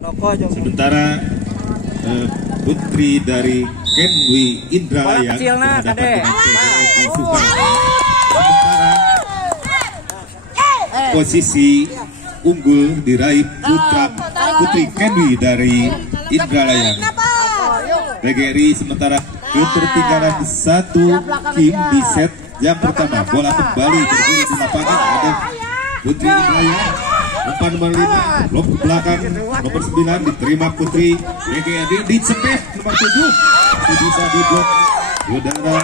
Sementara putri dari Kenwi Indralaya berhadapan dengan PGRI Sukarame. Sementara posisi unggul diraih putri Kenwi dari Indralaya. PGRI sementara ketertinggalan satu game di set yang pertama. Bola kembali bergulir di lapangan, ada putri Indralaya. Umpan nomor 5, blok ke belakang, nomor 9 diterima putri PGRI, dicepet nomor 7, bisa diblok udara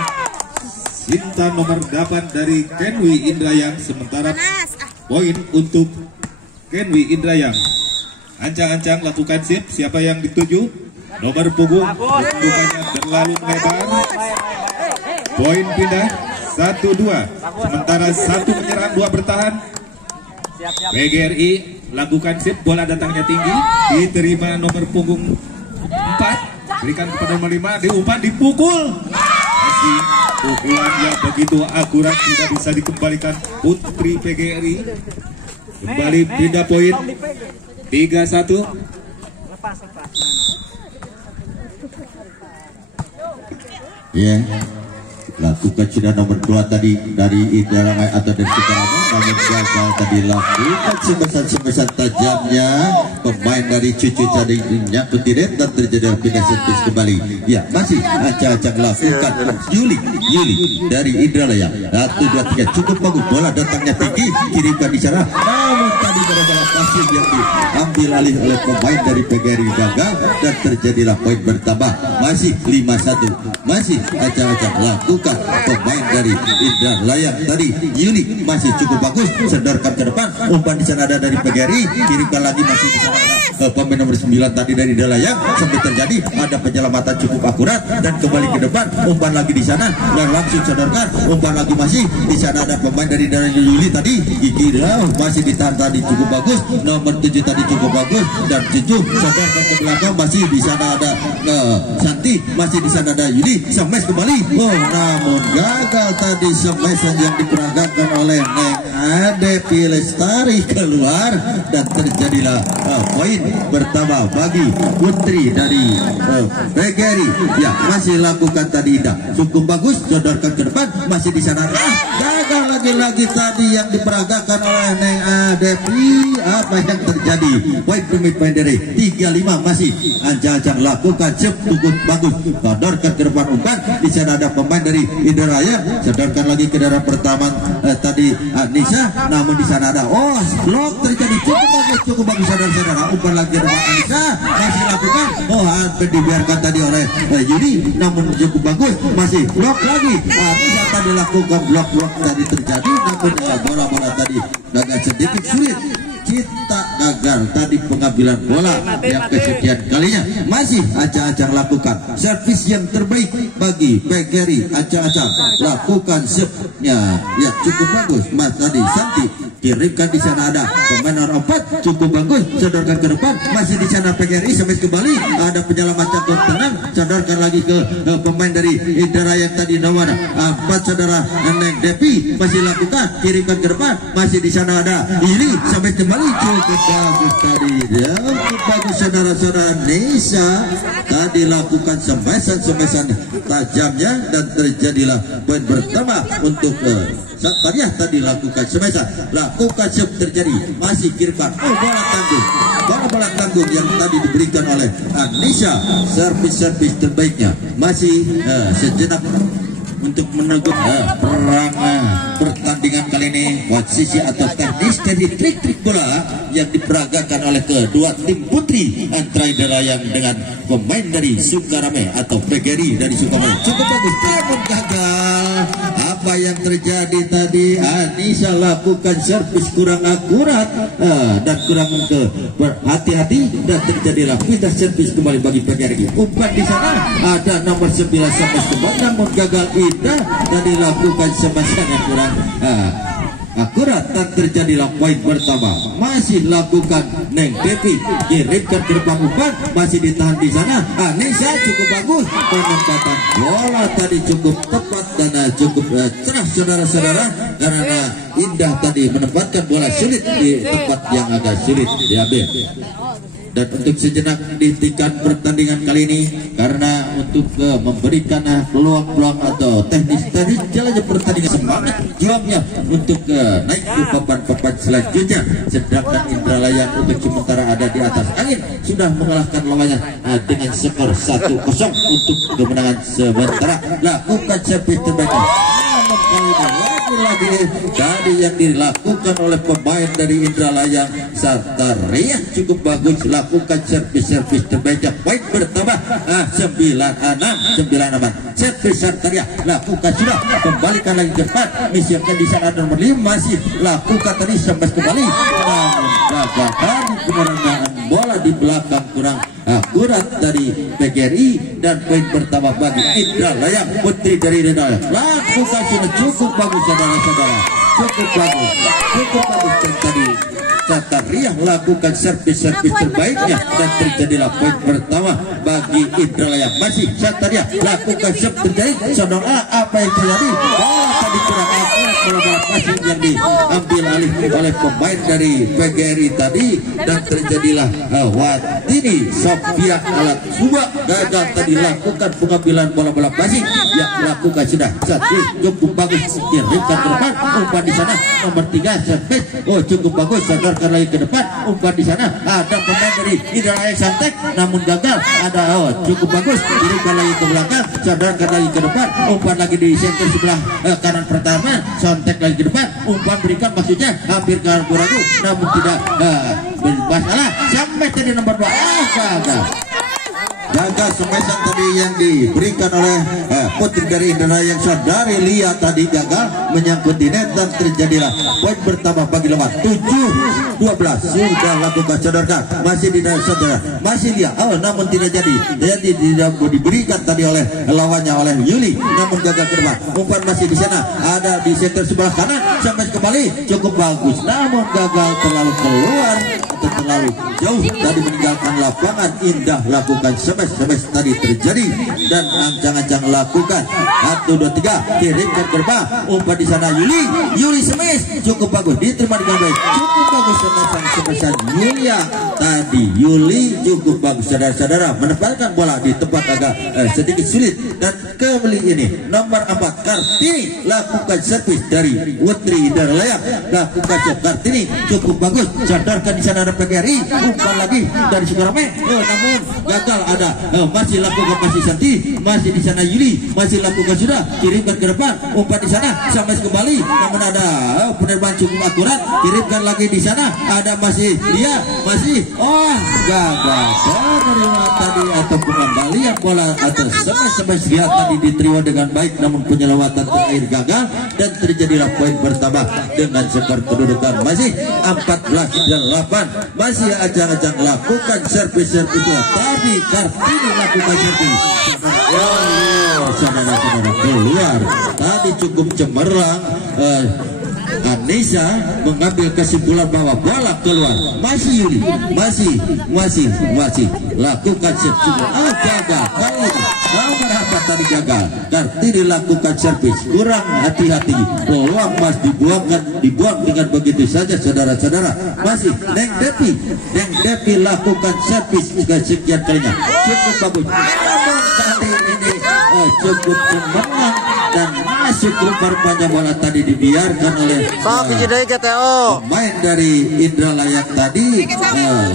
Sinta nomor 8 dari Kenwi Indrayang. Sementara poin untuk Kenwi Indrayang. Ancang-ancang lakukan sip, siapa yang dituju? Nomor punggung, bukannya terlalu melebar. Poin pindah 1-2. Sementara 1 menyerang, 2 bertahan. PGRI lakukan sip, bola datangnya tinggi, diterima nomor punggung 4, berikan kepada nomor 5, diumpan, dipukul. Masih pukulan yang begitu akurat, tidak bisa dikembalikan putri PGRI. Kembali pindah poin 3-1. Ya, lakukan sudah nomor 2 tadi dari Indralaya atau dari Sukarame, namun gagal tadi lakukan semesan tajamnya pemain dari Cucu tadi nyangkut di net dan terjadi pindah servis kembali. Ya, masih acak-acak lakukan Yuli dari Indralaya. 1, 2, 3 cukup bagus, bola datangnya tinggi, kirimkan di sana. Namun tadi bola pasir yang diambil alih oleh pemain dari PGRI gagal dan terjadilah poin bertambah. Masih 5-1. Masih acak-acak lakukan pemain dari Indralaya tadi. Yuli masih cukup bagus, sedorkan ke depan, umpan di sana ada dari PGRI, kirimkan lagi, masih di sana ada pemain nomor 9 tadi dari Indralaya. Sampai terjadi ada penyelamatan cukup akurat dan kembali ke depan, umpan lagi di sana dan langsung sedorkan, umpan lagi, masih di sana ada pemain dari Yuli tadi. Gigi masih ditahan tadi cukup bagus, nomor 7 tadi cukup bagus dan 7 sedorkan ke belakang, masih di sana ada Santi, masih di sana ada Yuli, smash kembali. Namun gagal tadi smashan yang diperagakan oleh Neng Ade Pilestari keluar dan terjadilah poin pertama bagi putri dari PGRI. Ya, masih lakukan tadi Ida cukup bagus, sodorkan ke depan, masih di sana gagal lagi tadi yang diperagakan oleh Neng Ade. Apa yang terjadi? Poin pemain dari 3-5. Masih ancang-ancang lakukan cukup bagus, sodorkan ke depan, umpan di sana ada pemain dari Indralaya, sedangkan lagi ke daerah pertama tadi Anissa, namun di sana ada blok terjadi cukup bagus saudara-saudara, umpan lagi dari Anissa, masih lakukan hampir dibiarkan tadi oleh Yudi, namun cukup bagus, masih blok lagi. Anissa tadi lakukan blok tadi terjadi, namun bola-bola tadi agak sedikit sulit. Kita gagal tadi pengambilan bola yang kesekian kalinya. Masih acak-acak lakukan servis yang terbaik bagi PGRI. Acak-acak lakukan servisnya ya cukup bagus. Mas tadi Santi kirimkan di sana ada pemain nomor 4 cukup bagus, sodorkan ke depan, masih di sana PGRI sampai kembali ada penyelamatan ke tenang, sodorkan lagi ke pemain dari Indralaya yang tadi nomor 4 saudara Neng Devi, masih lakukan kirimkan ke depan, masih di sana ada ini sampai kembali cukup bagus tadi ya, cukup bagus saudara-saudara. Nisa tadi lakukan semesan tajamnya dan terjadilah poin pertama untuk Satariah tadi lakukan semesan, lakukan terjadi, masih kirimkan bola tanggung yang tadi diberikan oleh Anissa, servis terbaiknya. Masih sejenak untuk menegur pertandingan kali ini, posisi atau teknis dari trik-trik bola yang diperagakan oleh kedua tim putri antara Indralaya dengan pemain dari Sukarame atau PGRI dari Sukarame. Cukup bagus, namun gagal. Apa yang terjadi tadi? Anissa lakukan servis kurang akurat dan kurang berhati-hati dan terjadilah pindah servis kembali bagi PGRI. Umpan di sana ada nomor 9 sampai kembali, namun gagal indah dan dilakukan semasan yang kurang akurat dan terjadilah poin pertama. Masih lakukan Neng Devi, kirimkan ke depan, umpan masih ditahan di sana. Anissa cukup bagus, penempatan bola tadi cukup tepat dan cukup cerah saudara-saudara, karena Indah tadi menempatkan bola sulit di tempat yang agak sulit diambil. Dan untuk sejenak dihentikan pertandingan kali ini karena untuk memberikan peluang-peluang atau teknis-teknis jalannya pertandingan, semangat juangnya untuk naik ke papan-papan selanjutnya. Sedangkan Indralaya untuk sementara ada di atas angin, sudah mengalahkan lawannya dengan skor 1-0 untuk kemenangan sementara. Lakukan servis terbaik. Lagi tadi yang dilakukan oleh pemain dari Indralaya, Satria cukup bagus, lakukan servis terbaiknya. Poin bertambah 9-6. Servis Satria lakukan, sudah kembalikan lagi ke depan, disiapkan di sana nomor 5, masih lakukan tadi sampai kembali, namun gagal tadi penyerangan bola di belakang kurang akurat dari PGRI, dan poin pertama bagi Indralaya, putri dari Indralaya. Lakukan sudah cukup bagus saudara-saudara, cukup bagus dan tadi Satria lakukan servis terbaiknya dan terjadilah poin pertama bagi Indralaya. Masih Satria lakukan servis terbaik, saudara. Apa yang terjadi? Bola tadi kurang akurat, bola passing yang diambil alih oleh pemain dari PGRI tadi, dan terjadilah Watini Sofia alat Suba gagal tadi lakukan pengambilan bola passing yang lakukan sudah satu cukup bagus, kirimkan ke depan, umpan di sana nomor 3 servis, cukup bagus, sadarkan lagi ke depan, umpan di sana ada pemain dari Indralaya Santek namun gagal, ada cukup bagus, kirimkan lagi ke belakang, sadarkan lagi ke depan, umpan lagi di center sebelah kanan pertama, Santek lagi ke depan, umpan berikan maksudnya hampir ke ragu-ragu namun tidak bermasalah, sampai tadi nomor 2 gagal semesan tadi yang diberikan oleh putri dari Indralaya, yang saudari Lia tadi gagal menyangkut di net, dan terjadilah poin pertama bagi lawan 7-12. Sudah lakukan saudara, masih di saudara, masih Lia, namun tidak jadi tidak diberikan tadi oleh lawannya oleh Yuli, namun gagal ke depan, umpan masih di sana, ada di center sebelah kanan, sampai kembali cukup bagus namun gagal, terlalu keluar atau terlalu jauh tadi meninggalkan lapangan. Indah lakukan semes tadi terjadi, dan ancang-ancang lakukan 1, 2, 3, kirimkan ke depan, umpan di sana Yuli semes cukup bagus, diterima dengan baik, cukup bagus semesan Yulia tadi. Yuli cukup bagus saudara-saudara, menempelkan bola di tempat agak sedikit sulit, dan kembali ini nomor 4 Kartini lakukan servis dari putri Indralaya, lakukan Kartini cukup bagus, sadarkan di sana ada PGRI, umpan lagi dari Sukarame, namun gagal, ada masih lakukan masih Santi, masih di sana Yuli, masih lakukan sudah, kirimkan ke depan, umpan di sana sampai kembali, namun ada penerbangan cukup akurat, kirimkan lagi di sana, ada masih dia masih gagal menerima tadi atau pengembalian bola atau semes dia tadi diterima dengan baik, namun penyelawatan terakhir gagal, dan terjadilah poin pertama dengan skor kedudukan masih 14-8. Masih ajang-ajang lakukan servis-servisnya tadi, Kartini lakukan servis, saudara-saudara keluar tadi cukup cemerlang. Anissa mengambil kesimpulan bahwa bola keluar, masih Yuli, masih lakukan servis, gagal kali ini. Nomor apa tadi gagal, Kartini lakukan servis, kurang hati-hati, peluang mas dibuang dengan begitu saja saudara-saudara. Masih Deng Devi lakukan servis sekian kalinya, cukup bagus, namun kali ini cukup cemerlang dan masuk rupanya bola tadi dibiarkan oleh pemain dari Indralaya tadi,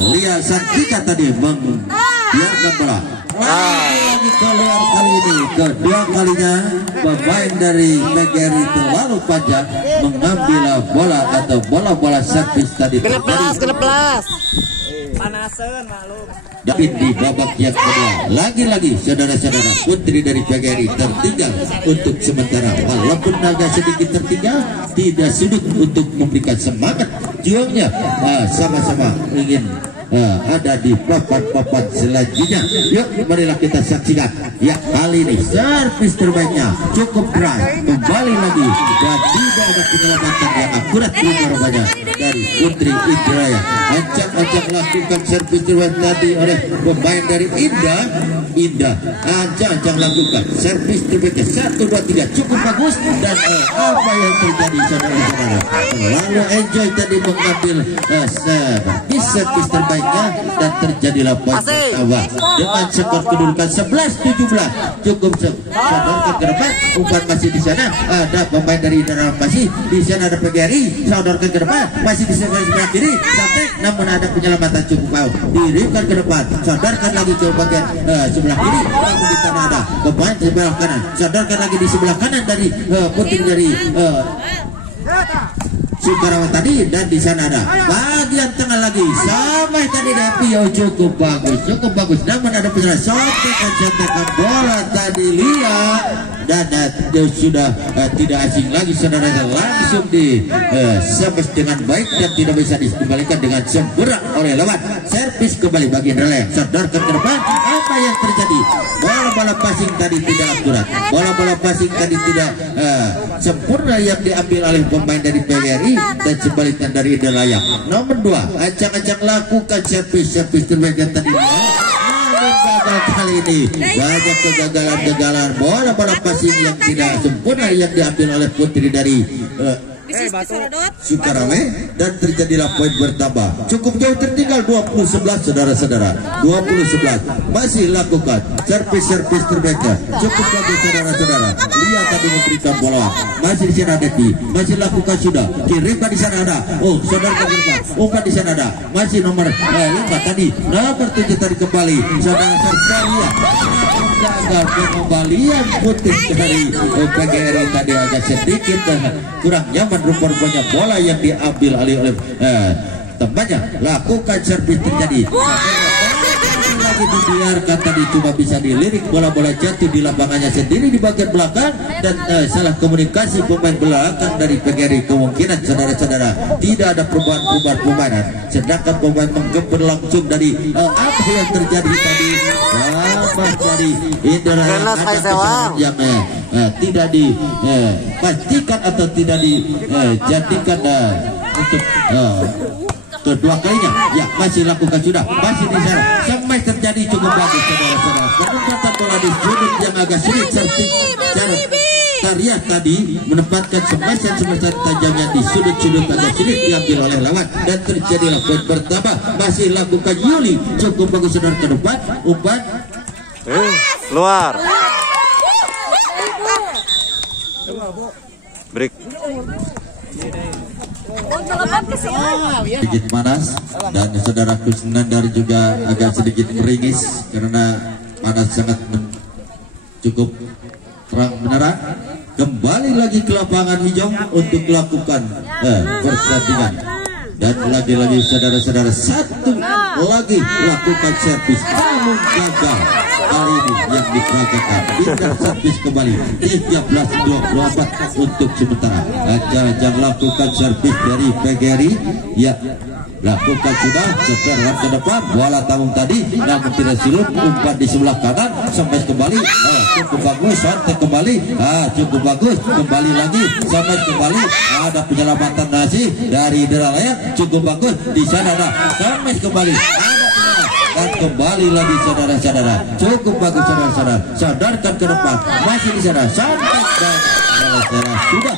Lia Santika tadi membiarkan bola lagi keluar. Kali ini kedua kalinya pemain dari PGRI terlalu panjang mengambil bola atau bola servis tadi terjadi. Panasan maklum. Dapat di babak yang kedua, lagi-lagi saudara-saudara putri dari PGRI tertinggal untuk sementara, walaupun agak sedikit tertinggal, tidak sudut untuk memberikan semangat juangnya, sama-sama ingin ada di papan-papan selanjutnya. Yuk marilah kita saksikan. Ya, kali ini servis terbaiknya cukup keras, kembali lagi, dan tidak ada penyelamatan yang akurat rupanya dari putri Indralaya. Ancang-ancang lakukan servis terbaik tadi oleh pemain dari Indah. Ancang-ancang lakukan servis terbaiknya 1, 2, 3 cukup bagus, dan apa yang terjadi saudara-saudara, lalu enjoy tadi mengambil servis terbaik baiknya dan terjadilah poin pertama dengan skor kedudukan 11-17. Cukup sodorkan ke depan, umpan masih di sana, ada pemain dari Indra masih di sana, ada PGRI, sodorkan ke depan, masih di sebelah kiri, sampai namun ada penyelamatan cukup out, dirimkan ke depan, sodorkan lagi ke bagian sebelah kiri, namun di sana ada pemain sebelah kanan, sodorkan lagi di sebelah kanan dari puting dari Sukarawa tadi, dan di sana ada bagian tengah lagi sampai tadi Pio, cukup bagus, namun ada penyelesaian contekan bola tadi lihat, dan dia sudah tidak asing lagi saudara, langsung di servis dengan baik dan tidak bisa dikembalikan dengan sempurna oleh lawan. Servis kembali bagian relay, sodorkan ke depan. Apa yang terjadi? Bola-bola passing tadi tidak akurat, bola-bola passing tadi tidak sempurna yang diambil oleh pemain dari PGRI dan sebaliknya dari Indra. Nomor 2, acak-acak lakukan servis terbaik tadi, namun gagal kali ini. Banyak kegagalan bola-bola passing yang tidak sempurna yang diambil oleh putri dari Sukarawa, dan terjadilah poin bertambah. Cukup jauh tertinggal 20-11 saudara-saudara, 20-11. Masih lakukan servis terbaiknya, cukup bagus saudara-saudara. Lihat tadi memberikan bola, masih di sana Devi, masih lakukan sudah, kirimkan di sana ada, saudara terdepan, umpan di sana ada, masih nomor 5 tadi, nomor 7 tadi kembali, saudara-saudara. Gagal pengembalian putih dari PGRI tadi agak sedikit kurang nyaman rupa-rupanya bola yang diambil oleh temannya. Lakukan servis terjadi, lagi dibiarkan tadi, cuma bisa dilirik, bola-bola jatuh di lapangannya sendiri di bagian belakang, dan salah komunikasi pemain belakang dari PGRI. Kemungkinan saudara-saudara tidak ada perubahan pemainan, sedangkan pemain menggempur langsung dari apa yang terjadi tadi. Dari Indra yang tidak dipastikan atau tidak dijadikan untuk kedua kalinya, ya masih lakukan sudah, masih di sana, sampai terjadi cukup bagus saudara-saudara. Penempatan bola di sudut yang agak sulit, Karya tadi menempatkan semasan tajamnya di sudut-sudut agak sulit diambil oleh lawan, dan terjadilah poin pertama. Masih lakukan Yuli, cukup bagus saudara ke depan, umpan luar. Break. Sedikit panas, dan saudara Kusnandar juga agak sedikit meringis karena panas sangat cukup terang benderang. Kembali lagi ke lapangan hijau untuk melakukan pertandingan, dan lagi-lagi saudara-saudara satu lagi lakukan servis, namun gagal. Kali ini yang diperagakan Indra servis kembali 13-24 untuk sementara. Jangan lakukan servis dari PGRI, ya lakukan sudah, setelah ke depan, bola tanggung tadi namun tidak silup, umpan di sebelah kanan, sampai kembali, cukup bagus, santai kembali, cukup bagus, kembali lagi, sampai kembali, ada penyelamatan nasi dari Indra, cukup bagus, di sana ada, sampai kembali, ada dan kembali lagi saudara-saudara, cukup bagus saudara-saudara, sadarkan ke depan, masih di sana, santai dan saudara sudah.